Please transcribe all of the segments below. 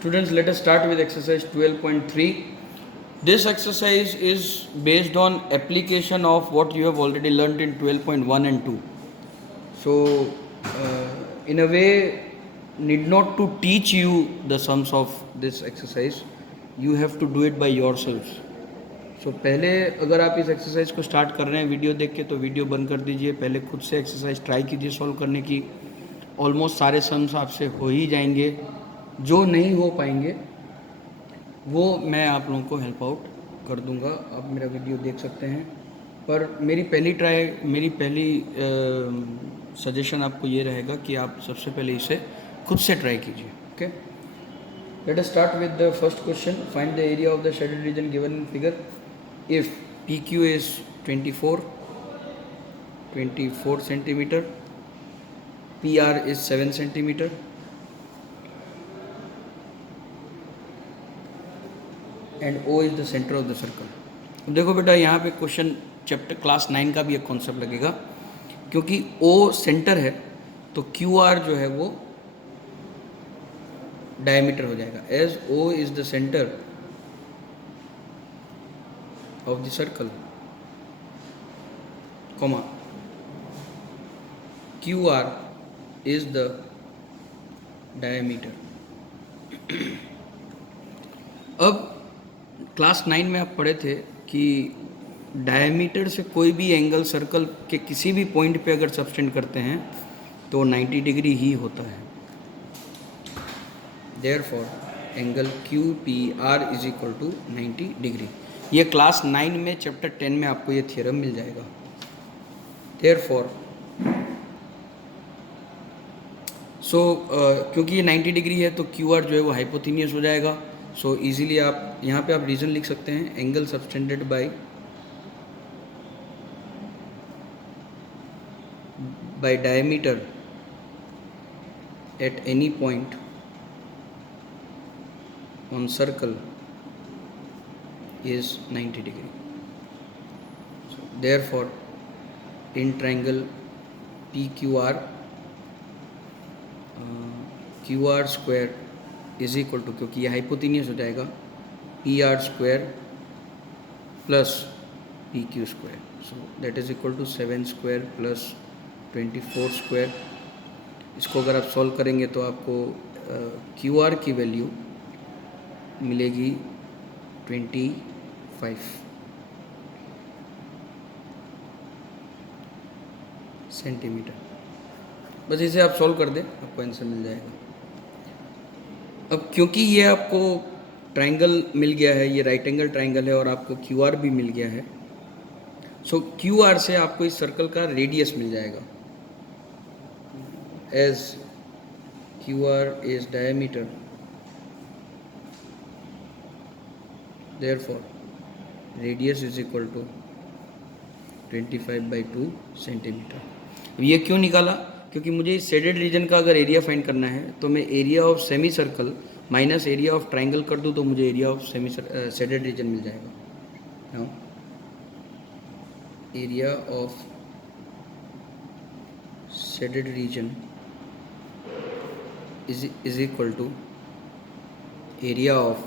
Students, let us start with exercise 12.3. This exercise is based on application of what you have already learnt in 12.1 and 2. So, in a way, need not to teach you the sums of this exercise. You have to do it by yourselves. So, पहले अगर आप इस exercise को start कर रहे हैं video देख के, तो वीडियो बंद कर दीजिए, पहले खुद से एक्सरसाइज ट्राई कीजिए सॉल्व करने की. ऑलमोस्ट सारे सम्स आपसे हो ही जाएंगे. जो नहीं हो पाएंगे वो मैं आप लोगों को हेल्प आउट कर दूंगा. आप मेरा वीडियो देख सकते हैं. पर मेरी पहली सजेशन आपको ये रहेगा कि आप सबसे पहले इसे खुद से ट्राई कीजिए. Okay, let us start with the first question. Find the area of the shaded region given in figure. If PQ is 24 centimeter, PR is 7 centimeter, and O is the center of the circle. देखो बेटा, यहाँ पे question chapter class 9 का भी एक concept लगेगा, क्योंकि O centre है तो QR जो है वो डायमीटर हो जाएगा. As O is the centre of the circle, comma, QR is the diameter. अब क्लास 9 में आप पढ़े थे कि डायमीटर से कोई भी एंगल सर्कल के किसी भी पॉइंट पे अगर सब्सटेंड करते हैं तो 90 डिग्री ही होता है. Therefore angle QPR is equal to 90 degree. ये क्लास 9 में चैप्टर 10 में आपको ये थ्योरम मिल जाएगा. देयरफॉर क्योंकि ये 90 डिग्री है तो QR जो है वो हाइपोथेनियस हो जाएगा. सो इजीली आप यहाँ पे आप रीजन लिख सकते हैं. Angle subtended bye diameter at any point on circle is 90 degree. So, therefore, in triangle PQR, QR square is equal to, क्योंकि ये हाइपोथेनियस हो जाएगा, PR square plus PQ square. So that is equal to 7 square plus 24 square. इसको अगर आप solve करेंगे तो आपको QR की वैल्यू मिलेगी 25 सेंटीमीटर. बस इसे आप सॉल्व कर दें, आपको आंसर मिल जाएगा. अब क्योंकि ये आपको ट्रायंगल मिल गया है, ये राइट एंगल ट्रायंगल है और आपको QR भी मिल गया है, सो QR से आपको इस सर्कल का रेडियस मिल जाएगा. As QR is diameter, therefore radius is equal to 25/2 centimetre. ये क्यों निकाला? क्योंकि मुझे इस शेडेड रीजन का अगर एरिया फाइंड करना है तो मैं area of semi circle minus area of triangle कर दूँ तो मुझे area of semi shaded region मिल जाएगा. Now area of shaded region is equal to area of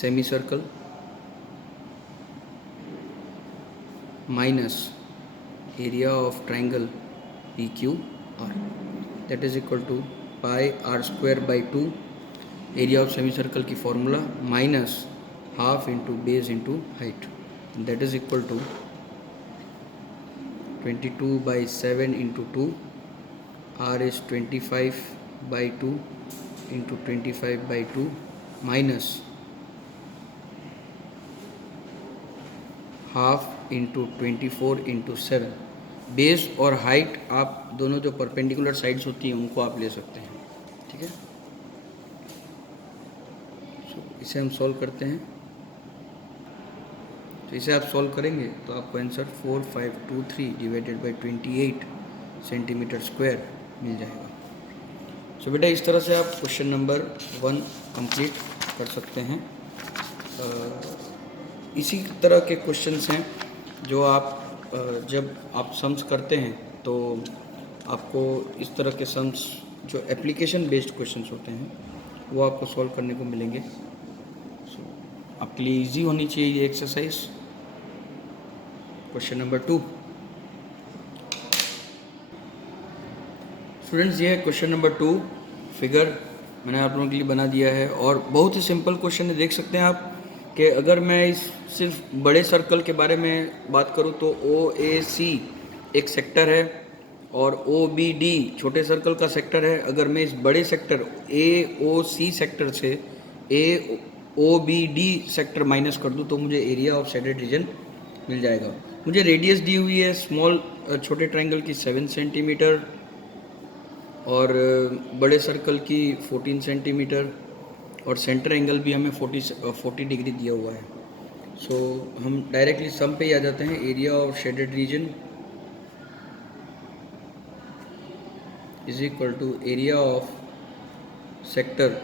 semicircle minus area of triangle PQR, that is equal to pi r square by 2. area of semicircle की formula minus half into base into height, that is equal to 22/7 into 2. R is 25/2 into 25/2 minus half into 24 into 7. Base और height आप दोनों जो perpendicular sides होती हैं उनको आप ले सकते हैं. ठीक है, इसे हम सॉल्व करते हैं. तो इसे आप सॉल्व करेंगे तो आपको answer 4523 divided by 28 centimetre square मिल जाएगा. सो बेटा, इस तरह से आप क्वेश्चन नंबर 1 कंप्लीट कर सकते हैं. इसी तरह के क्वेश्चंस हैं जो आप जब आप सम्स करते हैं तो आपको इस तरह के सम्स जो एप्लीकेशन बेस्ड क्वेश्चंस होते हैं वो आपको सॉल्व करने को मिलेंगे। सो आपके लिए इजी होनी चाहिए ये एक्सरसाइज। क्वेश्चन नंबर 2 स्टूडेंट्स, ये है क्वेश्चन नंबर 2। फिगर मैंने आप लोगों के लिए बना दिया है और बहुत ही सिंपल क्वेश्चन है। देख सकते हैं आप कि अगर मैं इस सिर्फ बड़े सर्कल के बारे में बात करूं तो OAC एक सेक्टर है और OBD छोटे सर्कल का सेक्टर है। अगर मैं इस बड़े सेक्टर AOC सेक्टर से AOBD सेक्टर माइनस कर दूं तो मुझे एरिया ऑफ शेडेड रीजन मिल जाएगा। मुझे रेडियस दी हुई है स्मॉल छोटे ट्रायंगल की 7 सेंटीमीटर और बड़े सर्कल की 14 सेंटीमीटर और सेंटर एंगल भी हमें 40 डिग्री दिया हुआ है। सो हम डायरेक्टली सम पे ही आ जाते हैं। Area of shaded region is equal to area of sector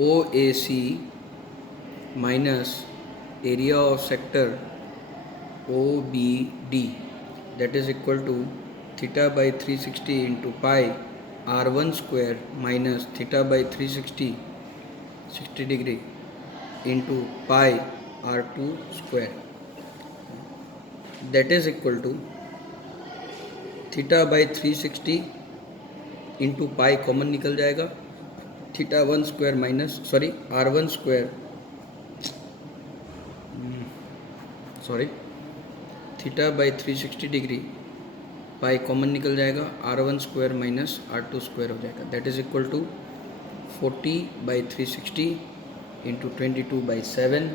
OAC minus area of sector OBD, that is equal to theta by 360 into pi r1 square minus theta by 360 60 degree into pi r2 square, that is equal to theta by 360 into pi common निकल जाएगा, theta 1 square minus r1 square theta by 360 degree pi common निकल जाएगा, r1 square minus r2 square हो जाएगा। That is equal to 40/360 into 22/7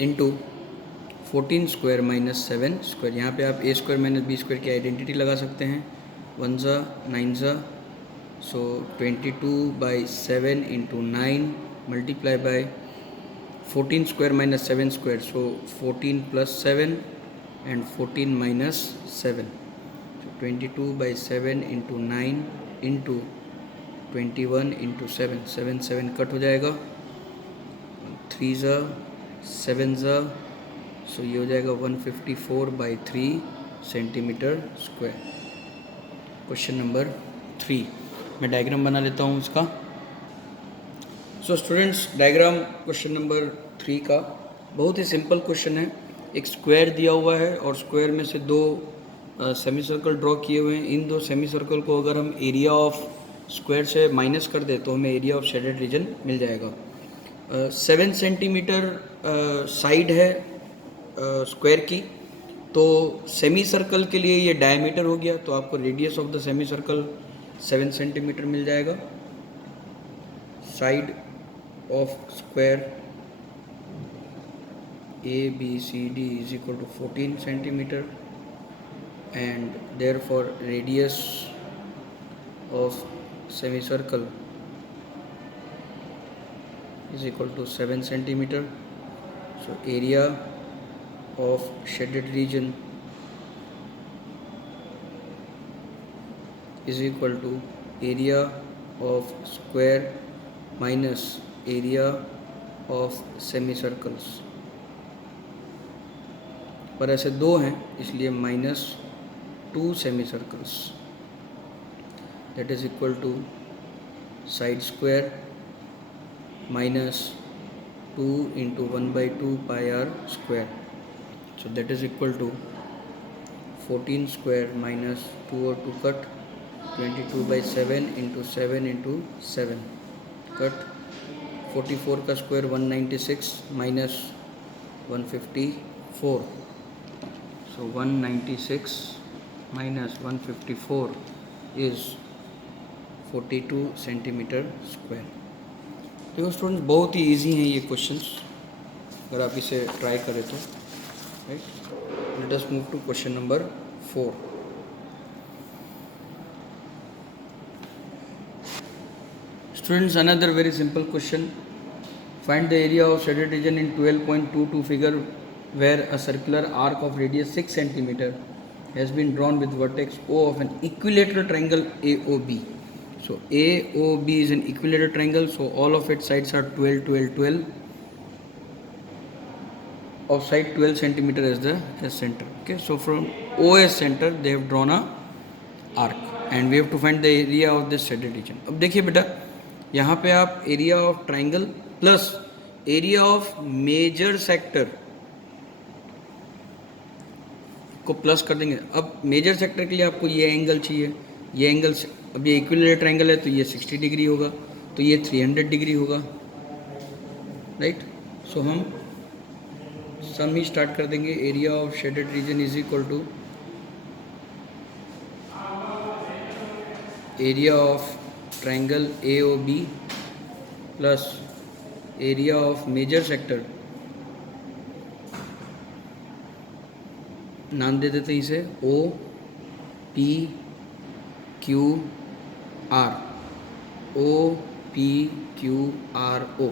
into 14 square minus 7 square. यहाँ पे आप a square minus b square की आइडेंटिटी लगा सकते हैं। 1 ज़ा 9 ज़ा, so 22/7 into 9 multiply by 14 square minus 7 square, so 14 plus 7 and 14 minus 7, so 22/7 into 9 into 21 into 7, 7 cut हो जाएगा, 3 ज़ा 7 ज़ा, सो ये हो जाएगा 154/3 सेंटीमीटर स्क्वायर। क्वेश्चन नंबर 3 मैं डायग्राम बना लेता हूँ इसका। So students, diagram question number 3 का बहुत ही सिंपल क्वेश्चन है। एक स्क्वायर दिया हुआ है और स्क्वायर में से दो सेमी सर्कल ड्रॉ किए हुए हैं। इन दो सेमी सर्कल को अगर हम एरिया ऑफ स्क्वायर से माइनस कर दे तो हमें एरिया ऑफ शेडेड रीजन मिल जाएगा। 7 सेंटीमीटर साइड है स्क्वायर की, तो सेमी सर्कल के लिए ये डायमीटर हो गया, तो आपको radius of the semi circle 7 centimetre मिल जाएगा। Side of square ABCD is equal to 14 centimeter and therefore radius of semicircle is equal to 7 centimeter. So area of shaded region is equal to area of square minus area of semi circles, पर ऐसे दो हैं इसलिए -2 semi circles, that is equal to side square -2 into 1/2 pi r square, so that is equal to 14 square minus 2 और 2 cut, 22/7 into 7 into 7 cut, 44 का square 196 minus 154, so 196 minus 154 is 42 centimetre square. देखो students, बहुत ही easy हैं ये questions अगर आप इसे try करें तो, right. Let us move to question number 4। Students, another very simple question. Find the area of shaded region in 12.22 figure where a circular arc of radius 6 cm has been drawn with vertex O of an equilateral triangle AOB. So AOB is an equilateral triangle, so all of its sides are 12, 12, 12. Of side 12 cm as the center. Okay, so from OS center they have drawn a arc. And we have to find the area of this shaded region. अब देखिए बेटा, यहाँ पे आप area of triangle plus area of major sector को plus कर देंगे. अब मेजर सेक्टर के लिए आपको ये एंगल चाहिए, ये एंगल, अब ये इक्विलेटरल ट्राइंगल है तो ये 60 डिग्री होगा, तो ये 300 डिग्री होगा, राइट. सो हम सम ही स्टार्ट कर देंगे. Area of shaded region is equal to area of triangle AOB plus area of major sector, नाम दे देते हैं इसे OPQR, OPQRO,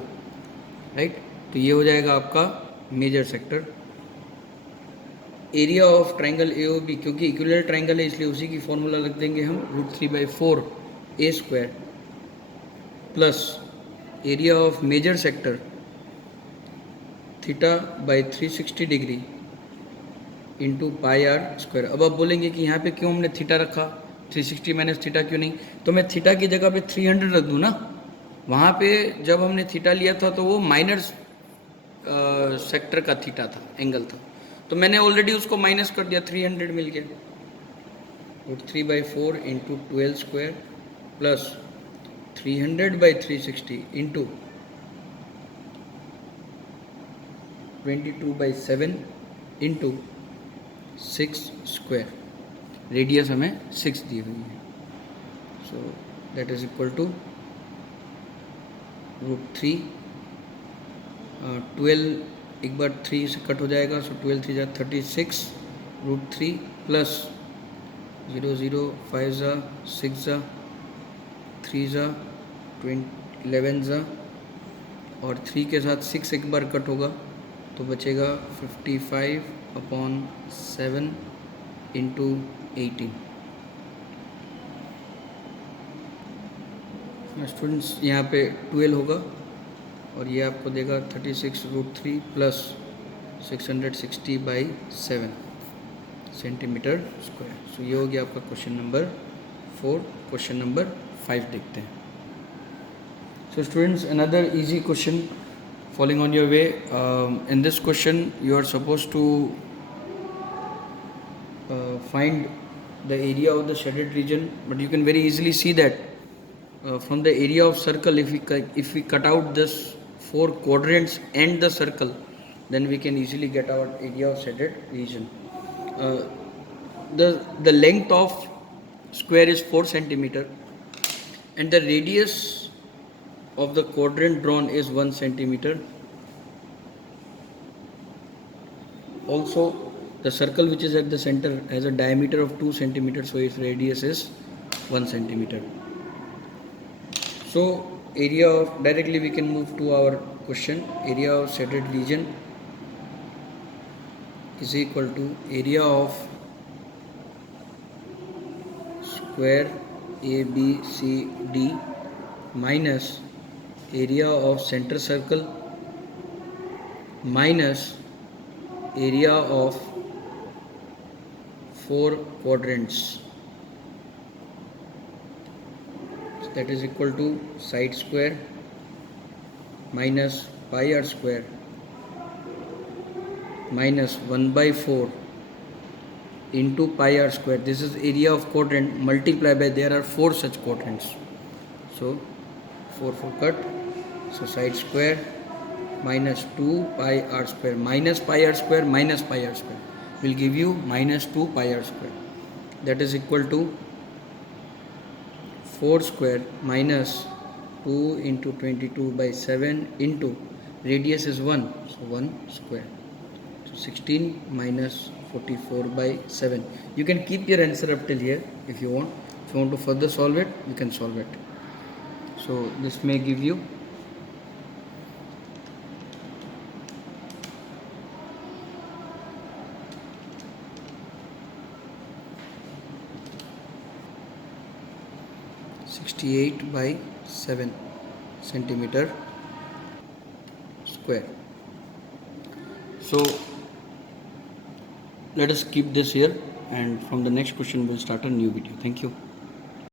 राइट. तो ये हो जाएगा आपका major sector. Area of triangle AOB, क्योंकि इक्विलेटरल ट्राइंगल है इसलिए उसी की फॉर्मूला रख देंगे हम, √3/4A² plus area of major sector θ/360 degree into πr². अब आप बोलेंगे कि यहाँ पे क्यों हमने थीटा रखा, 360 माइनस थीटा क्यों नहीं. तो मैं थीटा की जगह पे 300 रख दूँ ना. वहाँ पे जब हमने थीटा लिया था तो वो माइनर सेक्टर का थीटा था, एंगल था, तो मैंने ऑलरेडी उसको माइनस कर दिया, 300 मिल गया. √3/4 into 12² plus 300/360 into 22/7 into 6². Radius हमें 6 दी हुई है. So that is equal to √3, 12 एक बार 3 से कट हो जाएगा, सो 12 3 जा 36, √3 प्लस 0 0 5 जा 6 जा 3 जा 11 जा, और 3 के साथ 6 एक बार कट होगा तो बचेगा 55/7 इंटू 18. स्टूडेंट्स यहाँ पे 12 होगा और ये आपको देगा 36 √3 प्लस 660/7 सेंटीमीटर स्क्वायर. सो ये हो गया आपका क्वेश्चन नंबर 4. क्वेश्चन नंबर 5 देखते हैं. So students, another easy question falling on your way. In this question you are supposed to find the area of the shaded region, but you can very easily see that from the area of circle, if we cut out this 4 quadrants and the circle, then we can easily get our area of shaded region. The length of square is 4 centimeter and the radius of the quadrant drawn is 1 centimeter. Also the circle which is at the center has a diameter of 2 centimeters, so its radius is 1 centimeter. So area of, directly we can move to our question. Area of shaded region is equal to area of square ABCD minus area of center circle minus area of 4 quadrants. So that is equal to side square minus πr² minus 1/4 into πr². This is area of quadrant, multiply by, there are 4 such quadrants, so 4 cut, so side square minus 2πr² minus πr² minus πr² will give you minus 2πr². That is equal to 4 square minus 2 into 22/7 into radius is 1, so 1 square, so 16 minus 44/7. You can keep your answer up till here if you want. If you want to further solve it, you can solve it. So this may give you 68/7 centimeter square. So let us keep this here, and from the next question we'll start a new video. Thank you.